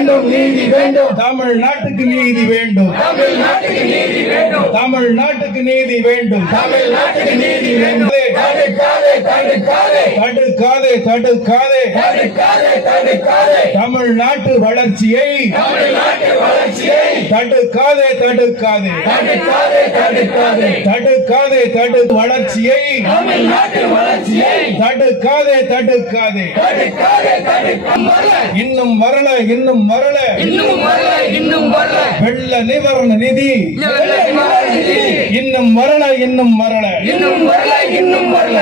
வேண்டும் நீதி வேண்டும் தமிழ்நாட்டுக்கு நீதி வேண்டும் தமிழ்நாட்டுக்கு நீதி வேண்டும் தமிழ்நாட்டுக்கு நீதி வேண்டும் தமிழ்நாட்டுக்கு நீதி வேண்டும் தடுக்காதே தடுக்காதே தடுக்காதே தடுக்காதே தடுக்காதே தடுக்காதே தமிழ்நாட்டு வளர்ச்சியை தமிழ்நாட்டு வளர்ச்சியை தடுக்காதே தடுக்காதே தடுக்காதே தடுக்காதே தடுக்காதே வளர்ச்சியை தமிழ்நாட்டு வளர்ச்சியை தடுக்காதே தடுக்காதே தடுக்காதே தடுக்காதே இன்னும் வரல இன்னும் வரல இன்னும் வரல இன்னும் வரல வெள்ள நிவாரண நிதி இன்னும் வரல இன்னும் வரல இன்னும் வரல இன்னும் வரல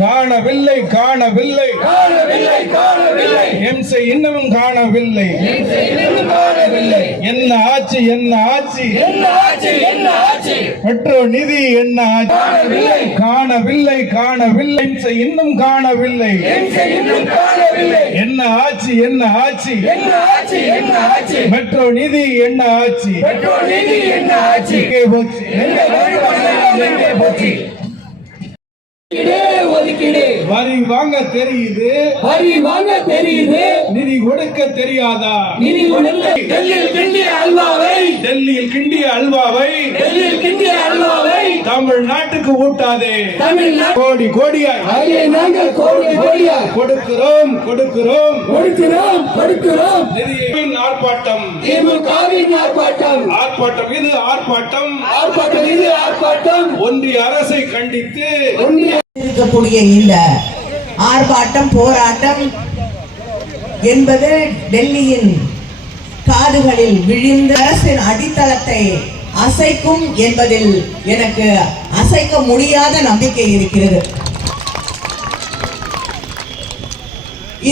காணவில்லை காணவில்லை காணவில்லை காணவில்லை எம்சை இன்னமும் காணவில்லை இன்னும் காணவில்லை என்ன ஆச்சு என்ன ஆச்சு என்ன ஆச்சு என்ன ஆச்சு மெட்ரோ நிதி என்ன ஆச்சு காணவில்லை காணவில்லை எம்சை இன்னும் காணவில்லை இன்னும் காணவில்லை என்ன ஆச்சு என்ன ஆச்சு என்ன ஆச்சு என்ன ஆச்சு மெட்ரோ நிதி என்ன ஆச்சு பெட்ரோல் நிதி என்ன ஆச்சு எங்கே போச்சு எங்க வருமானம் எங்கே போச்சு ஒதுக்கீடு வரி வாங்க தெரியுது வரி வாங்க தெரியுது நிதி கொடுக்க தெரியாதா நிதி டெல்லியில் கிண்டிய அல்வாவை டெல்லியில் கிண்டிய அல்வாவை டெல்லியில் கிண்டிய அல்வாவை தமிழ்நாட்டுக்கு ஊட்டாதே தமிழ்நாடு கோடி கோடியாய் அதை நாங்கள் கோடி கோடியா கொடுக்கிறோம் கொடுக்கிறோம் கொடுக்கிறோம் கொடுக்கிறோம் நிதியின் ஆர்ப்பாட்டம் திமுகவின் ஆர்ப்பாட்டம் ஆர்ப்பாட்டம் இது ஆர்ப்பாட்டம் ஆர்ப்பாட்டம் இது ஆர்ப்பாட்டம் ஒன்றிய அரசை கண்டித்து இருக்கக்கூடிய இந்த ஆர்ப்பாட்டம் போராட்டம் என்பது டெல்லியின் காதுகளில் விழுந்த அரசின் அடித்தளத்தை அசைக்கும் என்பதில் எனக்கு அசைக்க முடியாத நம்பிக்கை இருக்கிறது.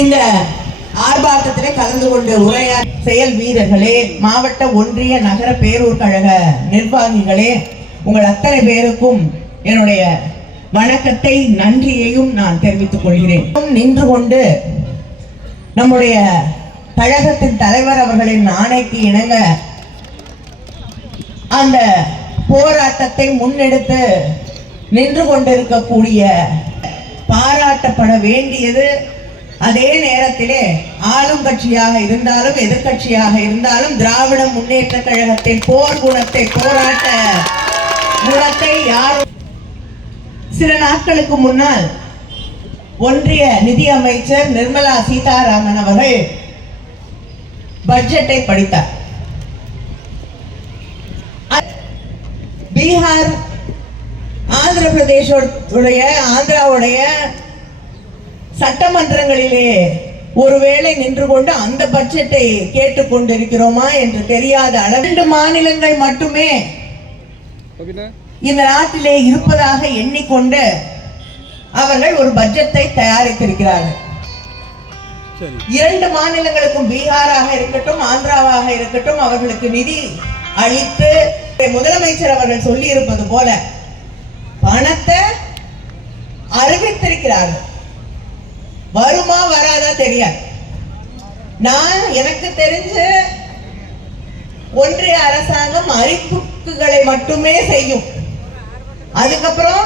இந்த ஆர்ப்பாட்டத்திலே கலந்து கொண்டு உரையாற்றிய செயல் வீரர்களே, மாவட்ட ஒன்றிய நகர பேரூர் கழக நிர்வாகிகளே, உங்கள் அத்தனை பேருக்கும் என்னுடைய வணக்கத்தை நன்றியையும் நான் தெரிவித்துக் கொள்கிறேன். நின்று கொண்டு நம்முடைய கழகத்தின் தலைவர் அவர்களின் ஆணைக்கு இணங்க அந்த போராட்டத்தை முன்னெடுத்து நின்று கொண்டிருக்கக்கூடிய பாராட்டப்பட வேண்டியது. அதே நேரத்திலே ஆளும் கட்சியாக இருந்தாலும் எதிர்கட்சியாக இருந்தாலும் திராவிட முன்னேற்ற கழகத்தின் போர் குணத்தை, போராட்ட குணத்தை யாரும் சில நாட்களுக்கு முன்னால் ஒன்றிய நிதி அமைச்சர் நிர்மலா சீதாராமன் அவர்கள் பட்ஜெட்டை படித்தார். பீகார், ஆந்திர பிரதேசோடைய, ஆந்திராவுடைய சட்டமன்றங்களிலே ஒருவேளை நின்று கொண்டு அந்த பட்ஜெட்டை கேட்டுக்கொண்டிருக்கிறோமா என்று தெரியாத அளவு 2 மாநிலங்கள் மட்டுமே இந்த நாட்டிலே இருப்பதாக எண்ணிக்கொண்டு அவர்கள் ஒரு பட்ஜெட்டை தயாரித்திருக்கிறார்கள். 2 மாநிலங்களுக்கும், பீகாராக இருக்கட்டும் ஆந்திராவாக இருக்கட்டும், அவர்களுக்கு நிதி அளித்து முதலமைச்சர் அவர்கள் சொல்லி இருப்பது போல பணத்தை அறிவித்திருக்கிறார்கள். வருமா வராதா தெரியாது. நான் எனக்கு தெரிஞ்சு ஒன்றிய அரசாங்கம் அறிவிப்புகளை மட்டுமே செய்யும். அதுக்கப்புறம்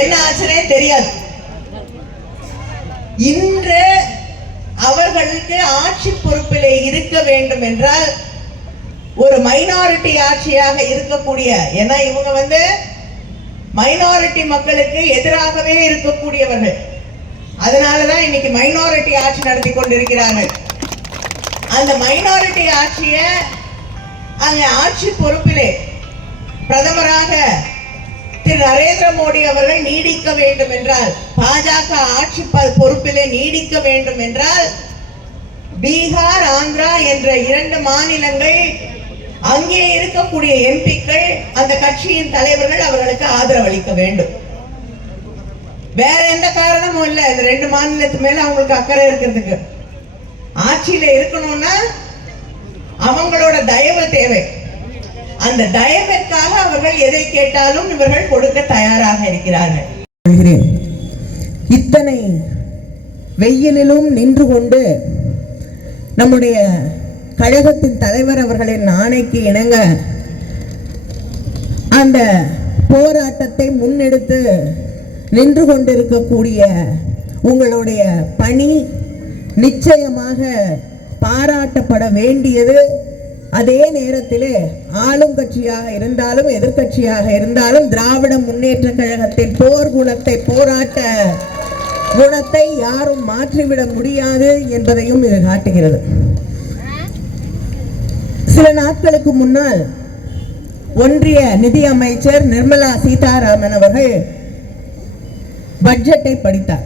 என்ன ஆச்சுனே தெரியாது. இன்று அவர்களுக்கு ஆட்சி பொறுப்பிலே இருக்க வேண்டும் என்றால் ஒரு மைனாரிட்டி ஆட்சியாக இருக்கக்கூடிய, ஏன்னா இவங்க மைனாரிட்டி மக்களுக்கு எதிராகவே இருக்கக்கூடியவர்கள். அதனாலதான் இன்னைக்கு மைனாரிட்டி ஆட்சி நடத்தி கொண்டிருக்கிறார்கள். அந்த மைனாரிட்டி ஆட்சிய அங்க ஆட்சி பொறுப்பிலே பிரதமராக திரு நரேந்திர மோடி அவர்கள் நீடிக்க வேண்டும் என்றால், பாஜக ஆட்சி பொறுப்பிலே நீடிக்க வேண்டும் என்றால், பீகார், ஆந்திரா என்ற 2 மாநிலங்கள், அங்கே இருக்கக்கூடிய எம்பிக்கள், அந்த கட்சியின் தலைவர்கள் அவர்களுக்கு ஆதரவளிக்க வேண்டும். வேற எந்த காரணமும் இல்லை. இந்த 2 மாநிலத்து மேல அவங்களுக்கு அக்கறை இருக்கிறதுக்கு. ஆட்சியில இருக்கணும்னா அவங்களோட தயவு தேவை. அந்த தயவிற்காக அவர்கள் எதை கேட்டாலும் இவர்கள் கொடுக்க தயாராக இருக்கிறார்கள். இத்தனை வெயிலிலும் நின்று கொண்டு நம்முடைய கழகத்தின் தலைவர் அவர்களின் ஆணைக்கு இணங்க அந்த போராட்டத்தை முன்னெடுத்து நின்று கொண்டிருக்கக்கூடிய உங்களுடைய பணி நிச்சயமாக பாராட்டப்பட வேண்டியது. அதே நேரத்திலே ஆளும் கட்சியாக இருந்தாலும் எதிர்கட்சியாக இருந்தாலும் திராவிட முன்னேற்ற கழகத்தின் போராட்ட குணத்தை யாரும் மாற்றிவிட முடியாது என்பதையும் இது காட்டுகிறது. சில நாட்களுக்கு முன்னால் ஒன்றிய நிதி அமைச்சர் நிர்மலா சீதாராமன் அவர்கள் பட்ஜெட்டை படித்தார்.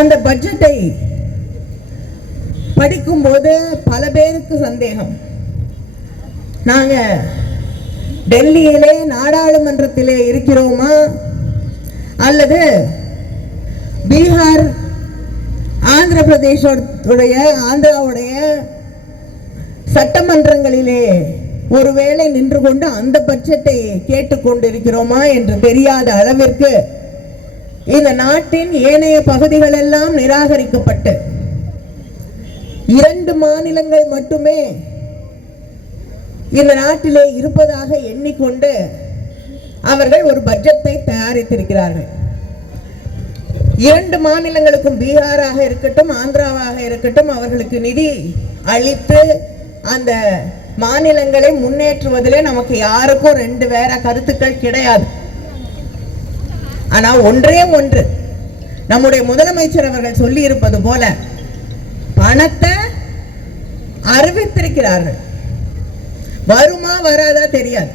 அந்த பட்ஜெட்டை படிக்கும்போது பல பேருக்கு சந்தேகம், நாங்க டெல்லியிலே நாடாளுமன்றத்திலே இருக்கிறோமா அல்லது பீகார் ஆந்திராவுடைய சட்டமன்றங்களிலே ஒருவேளை நின்று கொண்டு அந்த பட்ஜெட்டை கேட்டுக்கொண்டிருக்கிறோமா என்று தெரியாத அளவிற்கு இந்த நாட்டின் ஏனைய பகுதிகள் எல்லாம் நிராகரிக்கப்பட்டு 2 மாநிலங்கள் மட்டுமே இந்த நாட்டிலே இருப்பதாக எண்ணிக்கொண்டு அவர்கள் ஒரு பட்ஜெட்டை தயாரித்திருக்கிறார்கள். 2 மாநிலங்களுக்கும் பீகாராக இருக்கட்டும் ஆந்திராவாக இருக்கட்டும் அவர்களுக்கு நிதி அளித்து அந்த மாநிலங்களை முன்னேற்றுவதிலே நமக்கு யாருக்கும் 2 வேற கருத்துக்கள் கிடையாது. ஆனா ஒன்றே ஒன்று, நம்முடைய முதலமைச்சர் அவர்கள் சொல்லி இருப்பது போல பணத்தை அறிவித்திருக்கிறார்கள். வருமா வராதா தெரியாது.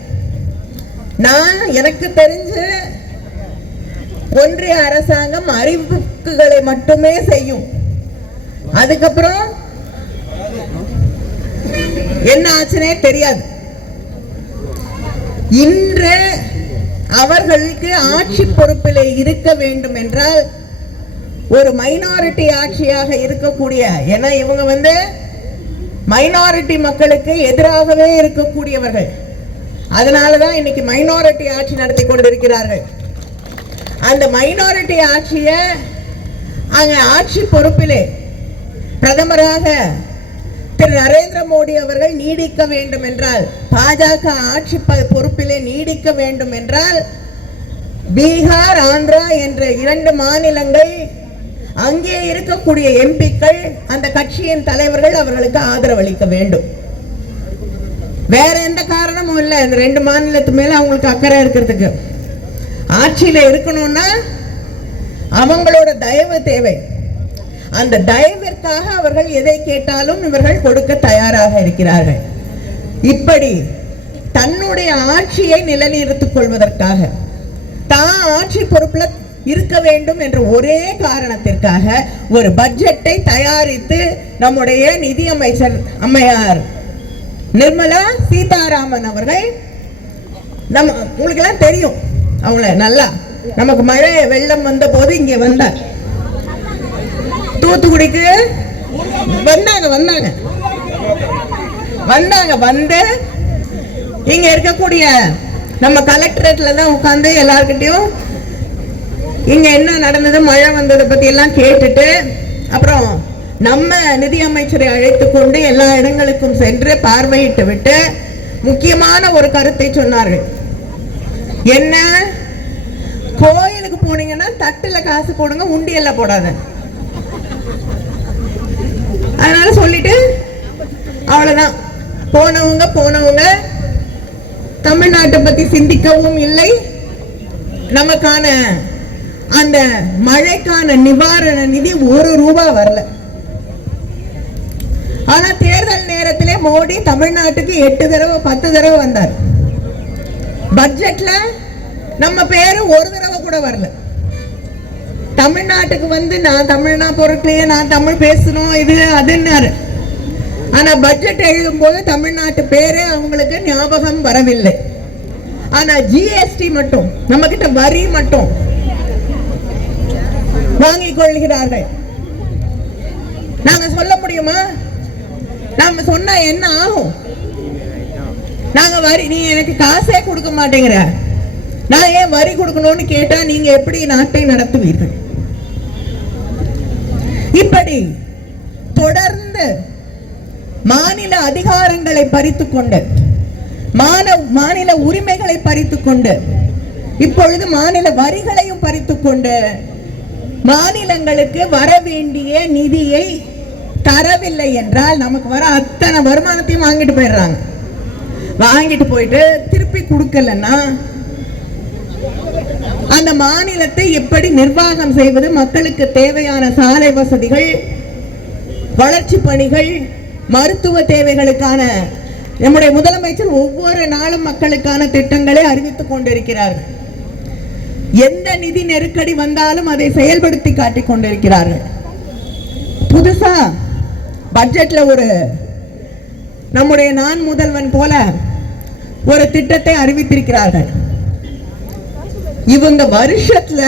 எனக்கு தெரிஞ்சு ஒன்றிய அரசாங்கம் அறிவிப்புகளை மட்டுமே செய்யும். அதுக்கப்புறம் என்ன ஆச்சுனே தெரியாது. இன்று அவர்களுக்கு ஆட்சி பொறுப்பிலே இருக்க வேண்டும் என்றால் ஒரு மைனாரிட்டி ஆட்சியாக இருக்கக்கூடிய, ஏன்னா இவங்க மைனாரிட்டி மக்களுக்கு எதிராகவே இருக்கக்கூடியவர்கள். அதனாலதான் இன்னைக்கு மைனாரிட்டி ஆட்சி நடத்தி கொண்டிருக்கிறார்கள். அந்த மைனாரிட்டி ஆட்சியை அங்க ஆட்சி பொறுப்பிலே பிரதமராக திரு நரேந்திர மோடி அவர்கள் நீடிக்க வேண்டும் என்றால், பாஜக ஆட்சி பொறுப்பிலே நீடிக்க வேண்டும் என்றால் பீகார் ஆந்திரா என்ற 2 மாநிலங்கள் அங்கே இருக்கக்கூடிய எம்பிக்கள் அந்த கட்சியின் தலைவர்கள் அவர்களுக்கு ஆதரவளிக்க வேண்டும். வேற எந்த காரணமும் இல்லை. இந்த 2 மாநிலத்து மேல அவங்களுக்கு அக்கறை இருக்கிறதுக்கு, ஆட்சியில இருக்கணும்னா அவங்களோட தயவு தேவை. அந்த தயவிற்காக அவர்கள் எதை கேட்டாலும் இவர்கள் கொடுக்க தயாராக இருக்கிறார்கள். இப்படி தன்னுடைய ஆட்சியை நிலைநிறுத்திக் கொள்வதற்காக, தான் ஆட்சி பொறுப்புல இருக்க வேண்டும் என்ற ஒரே காரணத்திற்காக ஒரு பட்ஜெட்டை தயாரித்து நம்முடைய நிதியமைச்சர் அம்மையார் நிர்மலா சீதாராமன் அவர்கள், உங்களுக்கு எல்லாம் தெரியும் அவங்கள நல்லா, நமக்கு மழை வெள்ளம் வந்த போது இங்க வந்தார், தூத்துக்குடிக்கு வந்தாங்க வந்து இங்க இருக்கக்கூடிய நம்ம கலெக்டரேட்ல தான் உட்கார்ந்து எல்லார்கிட்டையும் இங்க என்ன நடந்தது, மழை வந்ததை பத்தி எல்லாம் கேட்டுட்டு, அப்புறம் நம்ம நிதி அமைச்சரை அழைத்து கொண்டு எல்லா இடங்களுக்கும் சென்று பார்வையிட்டு விட்டு முக்கியமான ஒரு கருத்தை சொன்னார்கள். என்ன, கோயிலுக்கு போனீங்கன்னா தட்டுல காசு போடுங்க, உண்டியல்ல போடாத. அதனால சொல்லிட்டு அவ்வளவுதான். போனவங்க தமிழ்நாட்டை பத்தி சிந்திக்கவும் இல்லை, நமக்கான அந்த மழைக்கான நிவாரண நிதி 1 ரூபாய் வரல. ஆனா தேர்தல் நேரத்திலே மோடி தமிழ்நாட்டுக்கு 8 தடவை 10 தடவை வந்தார். பட்ஜெட்ல நம்ம பேரு 1 தடவை கூட வரல. தமிழ்நாட்டுக்கு நான் தமிழ்னா பொருட்களே, நான் தமிழ் பேசணும் இது அதுன்னாரு. ஆனா பட்ஜெட் எழுதும் போது தமிழ்நாட்டு பேரே அவங்களுக்கு ஞாபகம் வரவில்லை. ஆனா ஜிஎஸ்டி மட்டும், நம்ம கிட்ட வரி மட்டும் வாங்கிக் கொள்கிறார்கள். நாங்க சொல்ல முடியுமா? நாம சொன்னா என்ன ஆகும்? நாங்க வரி, நீ எனக்கு காசே கொடுக்க மாட்டேங்கிற, நான் ஏன் வரி கொடுக்கணும்னு கேட்டா நீங்க எப்படி நாட்டை நடத்துவீர்கள்? இப்படி தொடர்ந்து மாநில அதிகாரங்களை பறித்துக் கொண்டு, மாநில உரிமைகளை பறித்துக் கொண்டு, இப்பொழுது மாநில வரிகளையும் பறித்துக் கொண்டு மாநிலங்களுக்கு வர வேண்டிய நிதியை தரவில்லை என்றால் நமக்கு வர அத்தனை வருமானத்தையும் வாங்கிட்டு போயிடுறாங்க. வாங்கிட்டு போயிட்டு திருப்பி கொடுக்கலன்னா அந்த மாநிலத்தை எப்படி நிர்வாகம் செய்வது? மக்களுக்கு தேவையான சாலை வசதிகள், வளர்ச்சி பணிகள், மருத்துவ தேவைகளுக்கான நம்முடைய முதலமைச்சர் ஒவ்வொரு நாளும் மக்களுக்கான திட்டங்களை அறிவித்துக் கொண்டிருக்கிறார்கள். எந்த நிதி நெருக்கடி வந்தாலும் அதை செயல்படுத்தி காட்டிக் கொண்டிருக்கிறார்கள். புதுசா பட்ஜெட்ல ஒரு நம்முடைய நான் முதல்வன் போல ஒரு திட்டத்தை அறிவித்திருக்கிறார்கள். இவங்க வருஷத்துல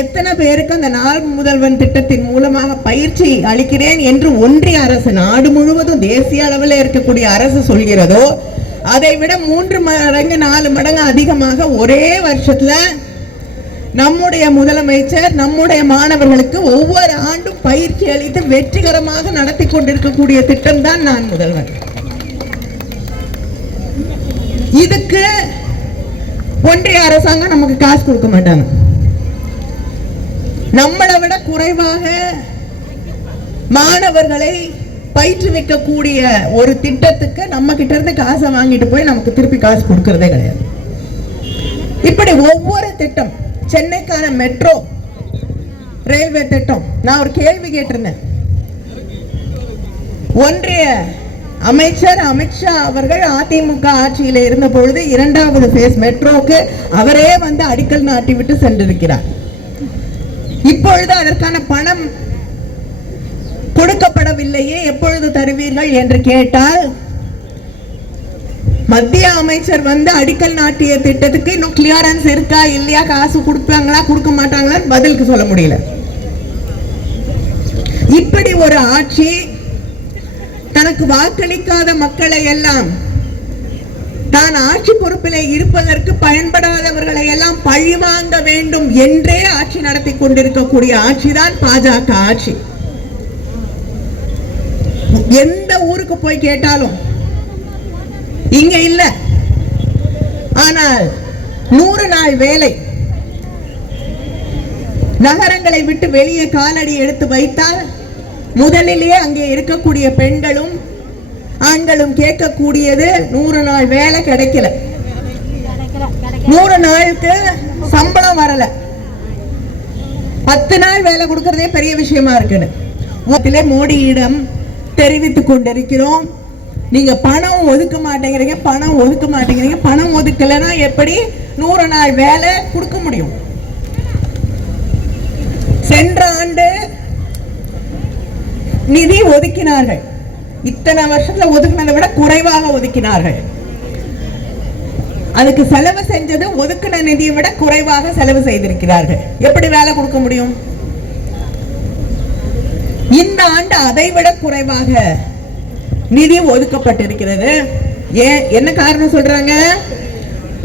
எத்தனை பேருக்கு அந்த நாள் முதல்வன் திட்டத்தின் மூலமாக பயிற்சி அளிக்கிறேன் என்று ஒன்றிய அரசு, நாடு முழுவதும் தேசிய அளவில் இருக்கக்கூடிய அரசு சொல்கிறதோ அதை விட 3 மடங்கு 4 மடங்கு அதிகமாக ஒரே வருஷத்துல நம்முடைய முதலமைச்சர் நம்முடைய மாணவர்களுக்கு ஒவ்வொரு ஆண்டும் பயிற்சி அளித்து வெற்றிகரமாக நடத்தி கொண்டிருக்கக்கூடிய திட்டம் தான் நான் முதல்வன். இதுக்கு ஒன்றிய அரசாங்கம் நமக்கு காசு கொடுக்க மாட்டாங்க. நம்மளை விட குறைவாக மாணவர்களை பயிற்றுவிக்கக்கூடிய ஒரு திட்டத்துக்கு நம்ம கிட்ட இருந்து காசை வாங்கிட்டு போய் நமக்கு திருப்பி காசு கொடுக்கறதே கிடையாது. இப்படி ஒவ்வொரு திட்டம், சென்னைக்கான மெட்ரோ ரயில்வே திட்டம், நான் ஒரு கேள்வி கேட்டிருந்தேன். ஒன்றிய அமைச்சர் அமித்ஷா அவர்கள் அதிமுக ஆட்சியில் இருந்த பொழுது 2வது பேஸ் மெட்ரோக்கு அவரே வந்து அடிக்கல் நாட்டி விட்டு சென்றிருக்கிறார். இப்பொழுது அதற்கான பணம் கொடுக்கப்படவில்லையே, எப்பொழுது தருவீர்கள் என்று கேட்டால் மத்திய அமைச்சர் வந்து அடிக்கல் நாட்டிய திட்டத்துக்கு இன்னும் கிளியரன்ஸ் இருக்கா இல்லையா, காசு கொடுப்பாங்களா கொடுக்க மாட்டாங்களா பதிலுக்கு சொல்ல முடியல. இப்படி ஒரு ஆட்சி தனக்கு வாக்களிக்காத மக்களை எல்லாம், தான் ஆட்சி பொறுப்பில் இருப்பதற்கு பயன்படாதவர்களை எல்லாம் பழிவாங்க வேண்டும் என்றே ஆட்சி நடத்தி கொண்டிருக்கக்கூடிய ஆட்சிதான் பாஜக ஆட்சி. எந்த ஊருக்கு போய் கேட்டாலும் இங்க இல்ல, ஆனால் 100 நாள் வேலை நகரங்களை விட்டு வெளியே காலடி எடுத்து வைத்தால் முதலிலேயே அங்கே இருக்கக்கூடிய பெண்களும் ஆண்களும் கேட்கக்கூடியது 100 நாள் வேலை கிடைக்கல, 100 நாளுக்கு சம்பளம் வரல, 10 நாள் வேலை கொடுக்கறதே பெரிய விஷயமா இருக்குன்னு மோடியிடம் தெரிவித்துக் கொண்டிருக்கிறோம். நீங்க பணம் ஒதுக்க மாட்டேங்கிறீங்க, பணம் ஒதுக்க மாட்டேங்கிறீங்க. பணம் ஒதுக்கலைன்னா எப்படி 100 நாள் வேலை கொடுக்க முடியும்? சென்ற ஆண்டு நிதி ஒதுக்கினார்கள், இத்தனை வருஷத்துல ஒதுக்கினதை விட குறைவாக ஒதுக்கினார்கள். அதுக்கு செலவு செஞ்சது ஒதுக்கின நிதியை விட குறைவாக செலவு செய்திருக்கிறார்கள். எப்படி வேலை கொடுக்க முடியும்? இந்த ஆண்டு அதை விட குறைவாக நிதி ஒதுக்கப்பட்டிருக்கிறது. ஏன், என்ன காரணம் சொல்றாங்க?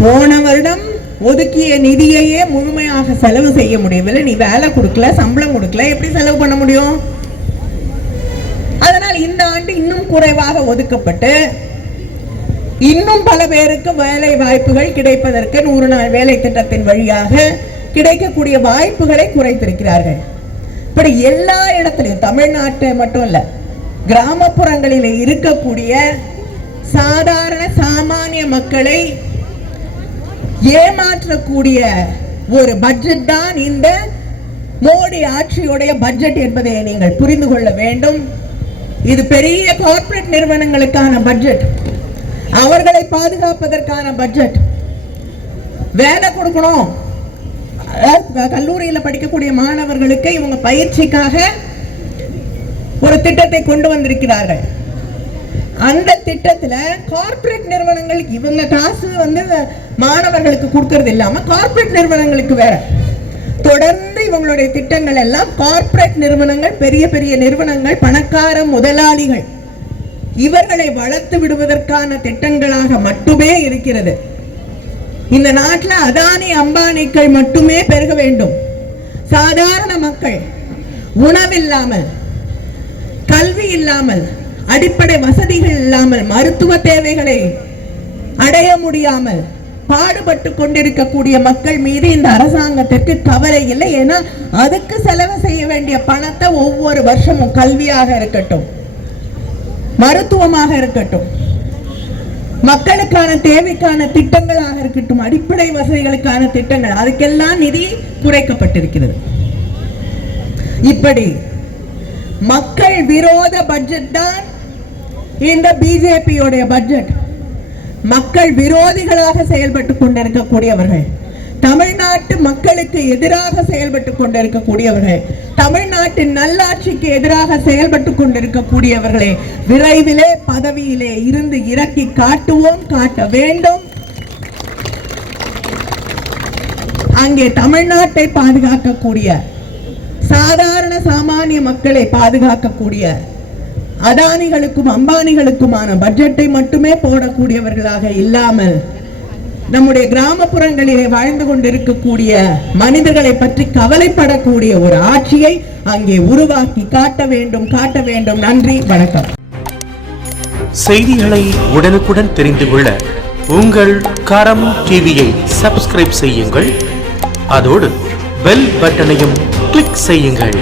போன வருடம் ஒதுக்கிய நிதியையே முழுமையாக செலவு செய்ய முடியவில்லை. நீ வேலை கொடுக்கல, சம்பளம் கொடுக்கல, எப்படி செலவு பண்ண முடியும்? அதனால் இந்த ஆண்டு இன்னும் குறைவாக ஒதுக்கப்பட்டு இன்னும் பல பேருக்கு வேலை வாய்ப்புகள் கிடைப்பதற்கு 100 நாள் வேலை திட்டத்தின் வழியாக கிடைக்கக்கூடிய வாய்ப்புகளை குறைத்திருக்கிறார்கள். இப்படி எல்லா இடத்திலும், தமிழ்நாட்டை மட்டும் இல்ல, கிராமப்புறங்களில் இருக்கக்கூடிய சாதாரண சாமானிய மக்களை ஏமாற்றக்கூடிய ஒரு பட்ஜெட் தான் இந்த மோடி ஆட்சியுடைய பட்ஜெட் என்பதை நீங்கள் புரிந்து கொள்ள வேண்டும். இது பெரிய கார்ப்பரேட் நிறுவனங்களுக்கான பட்ஜெட், அவர்களை பாதுகாப்பதற்கான பட்ஜெட். வேலை கொடுக்கணும், கல்லூரியில் படிக்கக்கூடிய மாணவர்களுக்கு இவங்க பயிற்சிக்காக ஒரு திட்டத்தை கொண்டு வந்திருக்கிறார்கள். அந்த திட்டத்துல கார்ப்பரேட் நிறுவனங்கள் இவங்க காசு வந்து மாணவர்களுக்கு கொடுக்கறது இல்லாம கார்ப்பரேட் நிறுவனங்களுக்கு வேற தொடர்ந்து இவங்களுடைய திட்டங்கள் எல்லாம் கார்ப்பரேட் நிறுவனங்கள், பெரிய பெரிய நிறுவனங்கள், பணக்கார முதலாளிகள் இவர்களை வளர்த்து விடுவதற்கான திட்டங்களாக மட்டுமே இருக்கிறது. இந்த நாட்டில் அதானி அம்பானிக்கள் மட்டுமே பெருக வேண்டும். சாதாரண மக்கள் உணவில்லாமல், கல்வி இல்லாமல், அடிப்படை வசதிகள் இல்லாமல், மருத்துவ தேவைகளை அடைய முடியாமல் பாடுபட்டு கொண்டிருக்கக்கூடிய மக்கள் மீது இந்த அரசாங்கத்திற்கு கவலை இல்லை. ஏன்னா அதுக்கு செலவு செய்ய வேண்டிய பணத்தை ஒவ்வொரு வருஷமும் கல்வியாக இருக்கட்டும், மருத்துவமாக இருக்கட்டும், மக்களுக்கான தேவைக்கான திட்டங்களாக இருக்கட்டும், அடிப்படை வசதிகளுக்கான திட்டங்கள், அதுக்கெல்லாம் நிதி குறைக்கப்பட்டிருக்கிறது. இப்படி மக்கள் விரோத பட்ஜெட் தான் இந்த பிஜேபியோட பட்ஜெட். மக்கள் விரோதிகளாக செயல்பட்டு கொண்டிருக்கக்கூடியவர்கள், தமிழ்நாட்டு மக்களுக்கு எதிராக செயல்பட்டு கொண்டிருக்கக்கூடியவர்கள், தமிழ்நாட்டின் நல்லாட்சிக்கு எதிராக செயல்பட்டு கொண்டிருக்கக்கூடியவர்களே விரைவிலே பதவியிலே இருந்து இறக்கி காட்டுவோம், காட்ட வேண்டும். அங்கே தமிழ்நாட்டை பாதுகாக்கக்கூடிய, சாதாரண சாமானிய மக்களை பாதுகாக்கக்கூடிய, அதானிகளுக்கும் அம்பானிகளுக்குமான பட்ஜெட்டை மட்டுமே போடக்கூடியவர்களாக இல்லாமல் நம்முடைய கிராமப்புறங்களிலே வாழ்ந்து கொண்டிருக்கக்கூடிய மனிதர்களை பற்றி கவலைப்படக்கூடிய ஒரு ஆட்சியை அங்கே உருவாக்கி காட்ட வேண்டும், காட்ட வேண்டும். நன்றி, வணக்கம். செய்திகளை உடனுக்குடன் தெரிந்து கொள்ள உங்கள் கரம் டிவியை சப்ஸ்கிரைப் செய்யுங்கள். அதோடு பெல் பட்டனையும் கிளிக் செய்யுங்கள்.